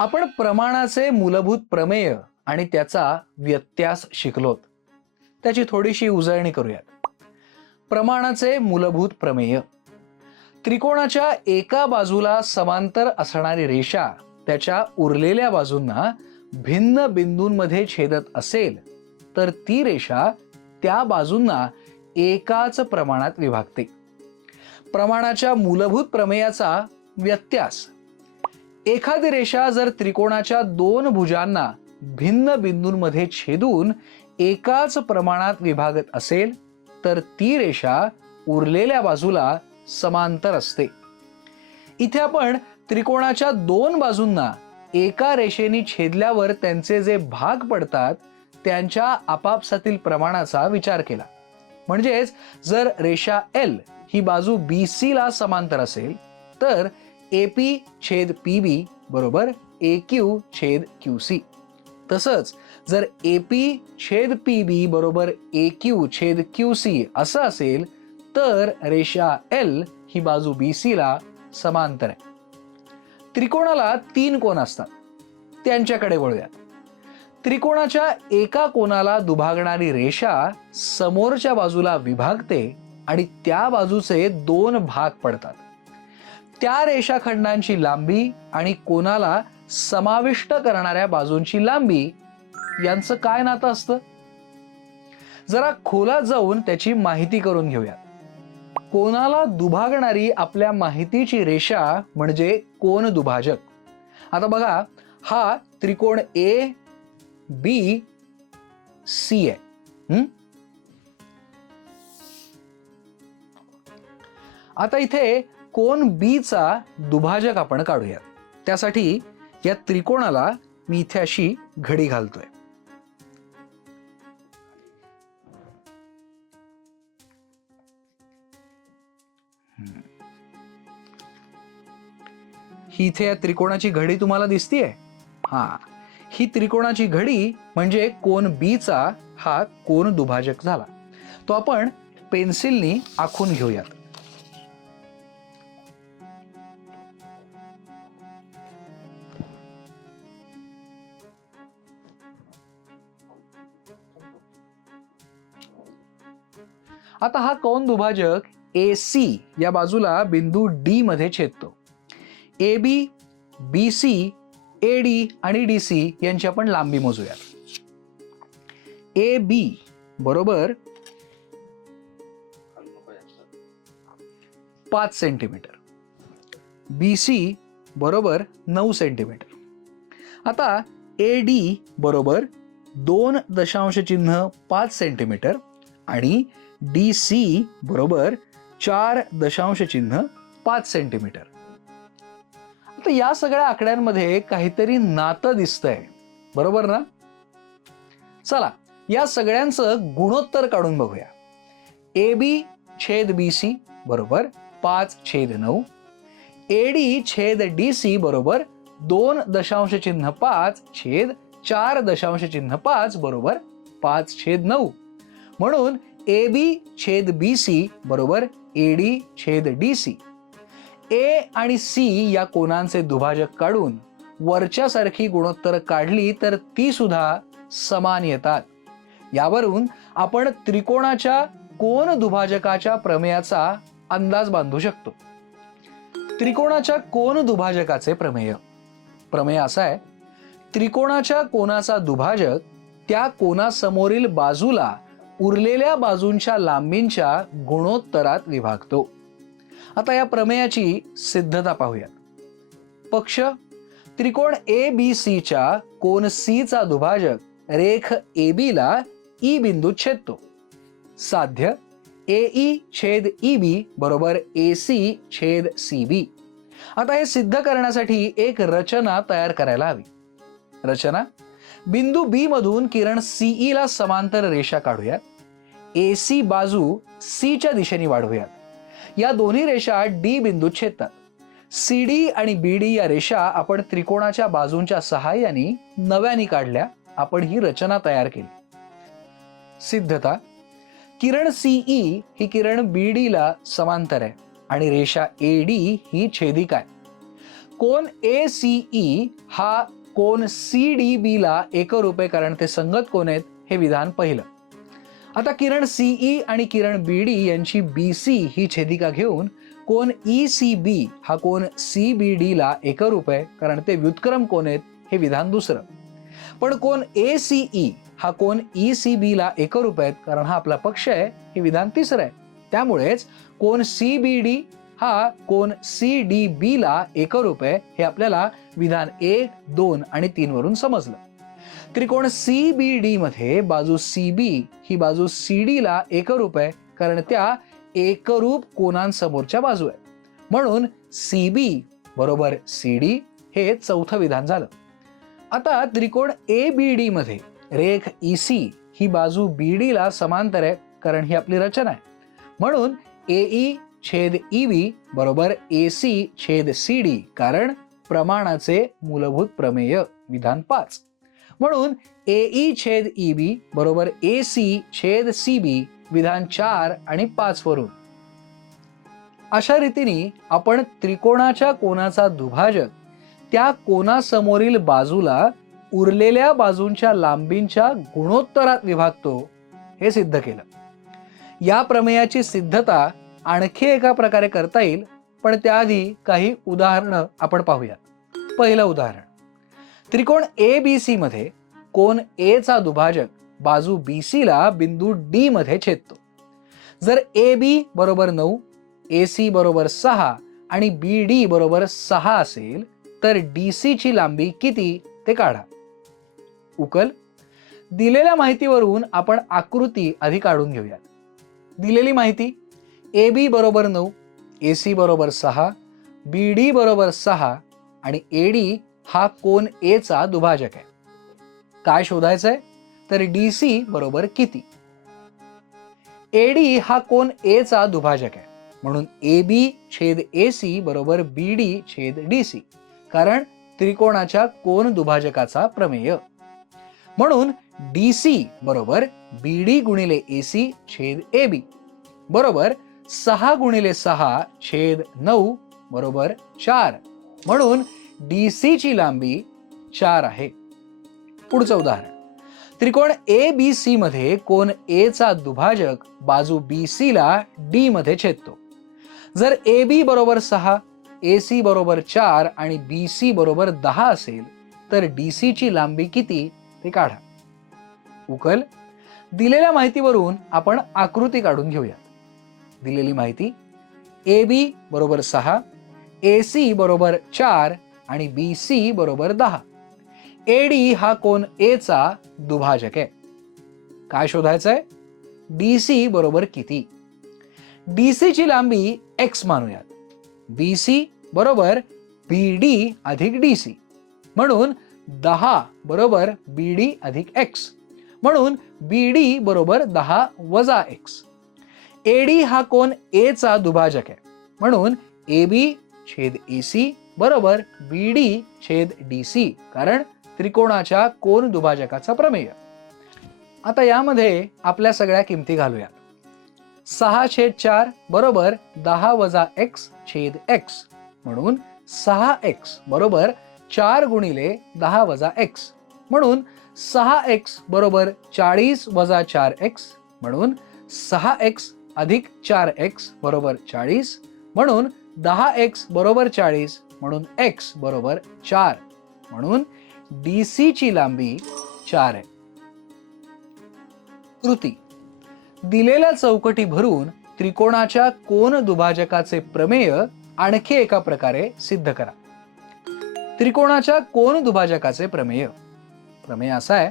आपण प्रमाणाचे मूलभूत प्रमेय आणि त्याचा व्यत्यास शिकलोत. त्याची थोडीशी उजळणी करूयात. प्रमाणाचे मूलभूत प्रमेय. त्रिकोणाच्या एका बाजूला समांतर असणारी रेषा त्याच्या उरलेल्या बाजूंना भिन्न बिंदूंमध्ये छेदत असेल तर ती रेषा त्या बाजूंना एकाच प्रमाणात विभागते. प्रमाणाच्या मूलभूत प्रमेयाचा व्यत्यास. एखादी रेषा जर त्रिकोणाच्या दोन भुजांना भिन्न बिंदूंमध्ये छेदून एकाच प्रमाणात विभागत असेल तर ती रेषा उरलेल्या बाजूला समांतर असते. इथे आपण त्रिकोणाच्या दोन बाजूंना एका रेषेने छेदल्यावर त्यांचे जे भाग पडतात त्यांच्या आपापसातील प्रमाणाचा विचार केला. म्हणजेच जर रेषा L ही बाजू BC ला समांतर असेल तर AP छेद PB बरोबर AQ छेद QC. तसंच जर AP छेद PB बरोबर AQ छेद QC असं असेल तर रेषा L ही बाजू BC ला समांतर आहे. त्रिकोणाला 3 कोन असतात, त्यांच्याकडे वळूयात. त्रिकोणाच्या एका कोनाला दुभागणारी रेषा समोरच्या बाजूला विभागते आणि त्या बाजूचे 2 भाग पडतात. त्या रेषाखंडांची लांबी आणि कोनाला समाविष्ट करणाऱ्या बाजूंची लांबी यांचं काय नातं असतं? जरा खोलात जाऊन त्याची माहिती करून घेऊया. कोनाला दुभागणारी आपल्या माहितीची रेषा म्हणजे कोन दुभाजक. आता बघा, हा त्रिकोण A B C आहे. आता इथे कोन B चा दुभाजक आपण काढूया. त्यासाठी या त्रिकोणाला मी इथे अशी घडी घालतोय. ही इथे या त्रिकोणाची घडी तुम्हाला दिसतीये? ही त्रिकोणाची घडी म्हणजे कोन B चा हा कोन दुभाजक झाला. तो आपण पेन्सिलनी आखून घेऊयात. आता हा कोन दुभाजक AC या बाजूला बिंदू D मध्ये छेदतो. AB, BC, AD आणि DC यांची आपण लांबी मोजूया. AB बरोबर 5 सेंटीमीटर, BC बरोबर 9 सेंटीमीटर. आता AD बरोबर 2.5 सेंटीमीटर आणि DC बरोबर 4.5 सेंटीमीटर. आता या सगळ्या आकड्यांमध्ये काहीतरी नातं दिसतंय, बरोबर ना? चला या सगळ्यांचं गुणोत्तर काढून बघूया. AB छेद BC बरोबर 5/9, AD छेद DC बरोबर 2.5 छेद 4.5 बरोबर 5/9. म्हणून AB छेद BC बरोबर AD छेद DC. A आणि C या कोनांचे दुभाजक काढून वरच्या सारखी गुणोत्तर काढली तर ती सुद्धा समान येतात. यावरून आपण त्रिकोणाच्या कोन दुभाजकाच्या प्रमेयाचा अंदाज बांधू शकतो. त्रिकोणाच्या कोन दुभाजकाचे प्रमेय. प्रमेय असा आहे: त्रिकोणाच्या कोनाचा दुभाजक त्या कोनासमोरील बाजूला उरलेल्या बाजूंच्या लांबींच्या गुणोत्तरात विभागतो. आता या प्रमेयाची सिद्धता पाहूया. पक्ष. त्रिकोण ABC च्या कोन C चा दुभाजक रेख AB ला E बिंदूत छेदतो. साध्य. AE छेद EB बरोबर AC छेद CB. आता हे सिद्ध करण्यासाठी एक रचना तयार करायला हवी. रचना. बिंदू B मधून किरण CE ला समांतर रेषा काढूयात. AC बाजू C च्या दिशेने वाढवूयात. या दोन्ही रेषा D बिंदूत छेदतात. CD आणि BD या रेषा आपण त्रिकोणाच्या बाजूंच्या सहाय्याने नव्याने काढल्या. आपण ही रचना तयार केली. सिद्धता. किरण CE ही किरण BD ला समांतर आहे आणि रेषा AD ही छेदिका आहे. कोन ACE हा कोन CDB ला एकरूप आहे, कारण ते संगत कोन आहेत हे विधान पहिलं. आता किरण CE आणि किरण BD यांची BC ही छेदिका घेऊन कोन ECB हा कोन CBD ला एकरूप आहे, कारण ते व्युत्क्रम कोन आहेत हे विधान दुसरं. पण कोन ACE हा कोन ECB ला एकरूप आहेत, कारण हा आपला पक्ष आहे हे विधान तिसरं आहे. त्यामुळेच कोन CBD हा कोन CDB ला एकरूप आहे हे आपल्याला विधान 1, 2 आणि 3 वरून समजलं. त्रिकोण CBD मध्ये बाजू CB ही बाजू CD ला एकरूप आहे, कारण त्या एकरूप कोनांसमोरच्या बाजू आहेत. म्हणून CB बरोबर CD हे चौथं विधान झालं. आता त्रिकोण ABD मध्ये रेख EC ही बाजू BD ला समांतर आहे, कारण ही आपली रचना आहे. म्हणून AE छेद EB बरोबर AC छेद CD, कारण प्रमाणाचे मूलभूत प्रमेय विधान 5. म्हणून AE छेद EB बरोबर AC छेद CB विधान 4 आणि 5 वरून. अशा रीतीने आपण त्रिकोणाच्या कोनाचा दुभाजक त्या कोनासमोरील बाजूला उरलेल्या बाजूंच्या लांबींच्या गुणोत्तरात विभागतो हे सिद्ध केलं. या प्रमेयाची सिद्धता आणखी एका प्रकारे करता येईल, पण त्याआधी काही उदाहरणं आपण पाहूया. पहिलं उदाहरण, त्रिकोण ABC मध्ये कोन A चा दुभाजक बाजू BC ला बिंदू D मध्ये छेदतो. जर AB बरोबर 9, AC बरोबर 6 आणि BD बरोबर 6 असेल तर DC ची लांबी किती ते काढा. उकल. दिलेल्या माहितीवरून आपण आकृती आधी काढून घेऊया. दिलेली माहिती AB बरोबर 9, AC बरोबर 6, BD बरोबर 6 आणि AD हा कोन A चा दुभाजक आहे. काय शोधायचंय तर DC बरोबर किती. AD हा कोन A चा दुभाजक आहे, म्हणून AB छेद AC बरोबर BD छेद DC, कारण त्रिकोणाच्या कोन दुभाजकाचा प्रमेय. म्हणून DC बरोबर BD गुणिले AC छेद AB बरोबर 6 गुणिले 6 छेद 9 बरोबर 4. म्हणून DC ची लांबी 4 आहे. पुढचं उदाहरण, त्रिकोण ABC मध्ये कोन A चा दुभाजक बाजू BC ला D मध्ये छेदतो. जर AB बरोबर 6, AC बरोबर 4 आणि BC बरोबर 10 असेल तर DC ची लांबी किती ते काढा. उकल. दिलेल्या माहितीवरून आपण आकृती काढून घेऊया. दिलेली माहिती AB बरोबर 6, AC बरोबर 4 आणि BC बरोबर 10. AD हा कोन A चा दुभाजक आहे. काय शोधायचंय? DC बरोबर किती. DC ची लांबी x मानूयात. BC बरोबर BD अधिक DC, म्हणून 10 बरोबर BD अधिक x, म्हणून BD बरोबर 10 वजा x. AD हा कोन A चा दुभाजक आहे, म्हणून AB छेद AC बरोबर BD छेद DC, कारण त्रिकोणाच्या कोन दुभाजकाचा प्रमेय. आता यामध्ये आपल्या सगळ्या किमती घालूया. 6 छेद 4 बरोबर 10 वजा x छेद x, म्हणून 6x बरोबर 4 गुणिले 10 वजा x, म्हणून 6x बरोबर 40 वजा 4x, म्हणून 6x अधिक 4x बरोबर 40, म्हणून 10x बरोबर 40, म्हणून x बरोबर 4, म्हणून DC ची लांबी 4 आहे. कृती. दिलेल्या चौकटी भरून त्रिकोणाच्या कोन दुभाजकाचे प्रमेय आणखी एका प्रकारे सिद्ध करा. त्रिकोणाच्या कोन दुभाजकाचे प्रमेय. प्रमेय असा आहे,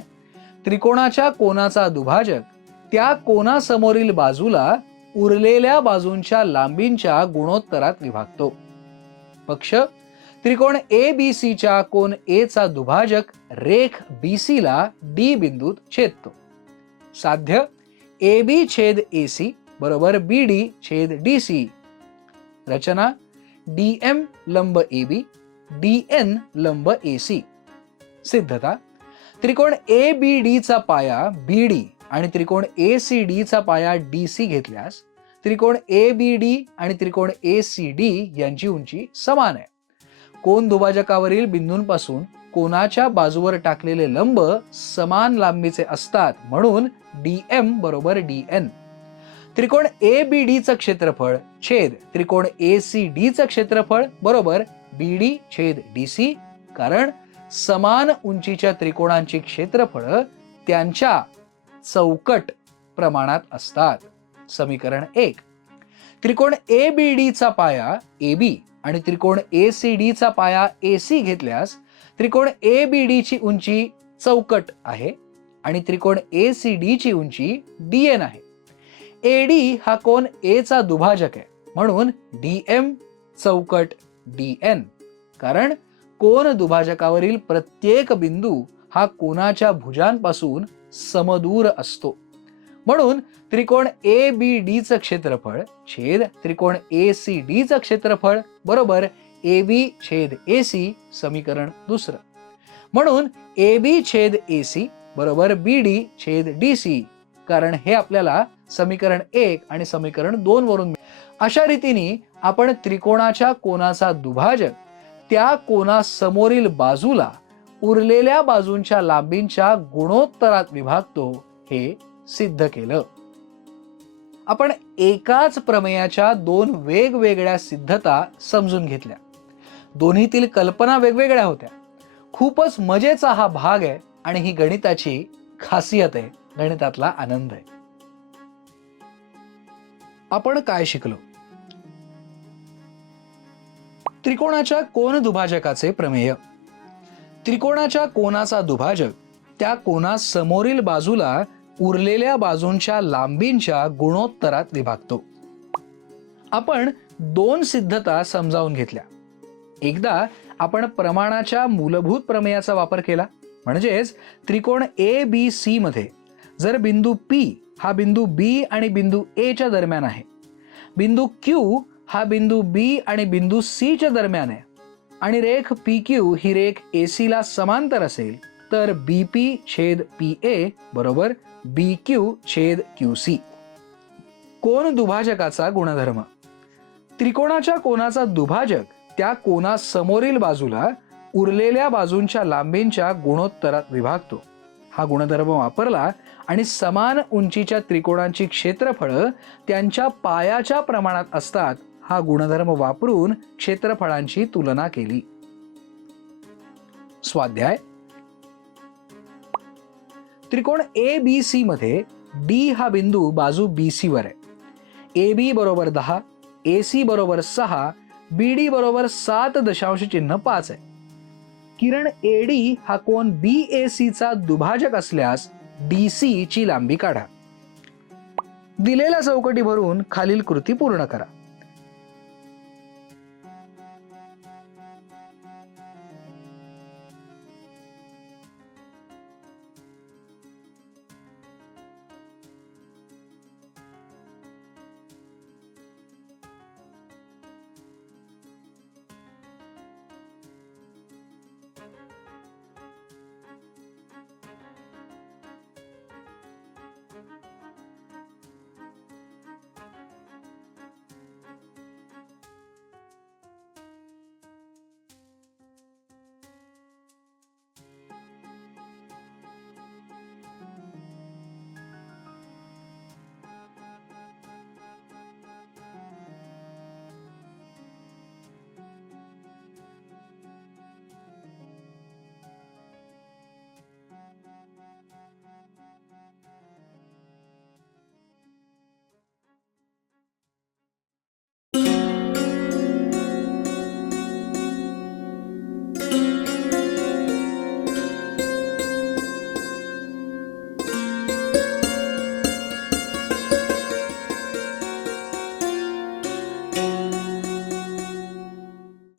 त्रिकोणाच्या कोनाचा दुभाजक त्या कोनासमोरील बाजूला उरलेल्या बाजूंच्या लांबींच्या गुणोत्तरात विभागतो. पक्ष त्रिकोण ABC च्या कोन A चा दुभाजक रेख BC ला D बिंदूत छेदतो. साध्य AB छेद AC बरोबर BD छेद DC. रचना DM लंब AB, DN लंब AC. सिद्धता त्रिकोण ABD चा पाया BD आणि त्रिकोण ACD चा पाया DC घेतल्यास त्रिकोण ABD आणि त्रिकोण ACD यांची उंची समान आहे. कोन दुभाजकावरील बिंदूंपासून कोनाच्या बाजूवर टाकलेले लंब समान लांबीचे असतात, म्हणून DM बरोबर DN. त्रिकोण ABD चं क्षेत्रफळ छेद त्रिकोण ACD चं क्षेत्रफळ बरोबर BD छेद DC, कारण समान उंचीच्या त्रिकोणांची क्षेत्रफळ त्यांच्या चौकट प्रमाणात असतात. समीकरण 1. त्रिकोण ABD चा पाया AB आणि त्रिकोण ACD चा पाया AC घेतल्यास त्रिकोण ABD ची उंची चौकट आहे आणि त्रिकोण ACD ची उंची DN आहे. AD हा कोन A चा दुभाजक आहे, म्हणून DM चौकट DN, कारण कोन दुभाजकावरील प्रत्येक बिंदू हा कोनाच्या भुजांपासून समदूर असतो. म्हणून त्रिकोण ABD चं क्षेत्रफळ छेद त्रिकोण ACD चं क्षेत्रफळ बरोबर AB छेद AC. समीकरण 2. म्हणून AB छेद AC बरोबर BD छेद DC, कारण हे आपल्याला समीकरण 1 आणि समीकरण 2 वरून अशा रीतीने आपण त्रिकोणाच्या कोनाचा दुभाजक त्या कोनासमोरील बाजूला उरलेल्या बाजूंच्या लांबींच्या गुणोत्तरात विभागतो हे सिद्ध केलं. आपण एकाच प्रमेयाच्या दोन वेगवेगळ्या सिद्धता समजून घेतल्या. दोन्हीतील कल्पना वेगवेगळ्या होत्या. खूपच मजेचा हा भाग आहे आणि ही गणिताची खासियत आहे, गणितातला आनंद आहे. आपण काय शिकलो? त्रिकोणाच्या कोन दुभाजकाचे प्रमेय. त्रिकोणाच्या कोनाचा दुभाजक त्या कोनासमोरील बाजूला उरलेल्या बाजूंच्या लांबींच्या गुणोत्तरात विभागतो. आपण दोन सिद्धता समजावून घेतल्या. एकदा आपण प्रमाणाच्या मूलभूत प्रमेयाचा वापर केला, म्हणजेच त्रिकोण ABC मध्ये जर बिंदू P हा बिंदू B आणि बिंदू A च्या दरम्यान आहे, बिंदू Q हा बिंदू B आणि बिंदू C च्या दरम्यान आहे आणि रेख PQ ही रेख AC ला समांतर असेल, तर BP छेद PA बरोबर BQ छेद QC. कोन दुभाजकाचा गुणधर्म. त्रिकोणाच्या कोनाचा दुभाजक त्या कोनासमोरील बाजूला उरलेल्या बाजूंच्या लांबींच्या गुणोत्तरात विभागतो. हा गुणधर्म वापरला आणि समान उंचीच्या त्रिकोणांची क्षेत्रफळ त्यांच्या पायाच्या प्रमाणात असतात हा गुणधर्म वापरून क्षेत्रफळांची तुलना केली. स्वाध्याय. त्रिकोण ABC मध्ये D हा बिंदू बाजू BC वर आहे. AB बरोबर 10, AC बरोबर 6, BD बरोबर 7.5 आहे. किरण AD हा कोन BAC चा दुभाजक असल्यास DC ची लांबी काढा. दिलेल्या चौकटी भरून खालील कृती पूर्ण करा.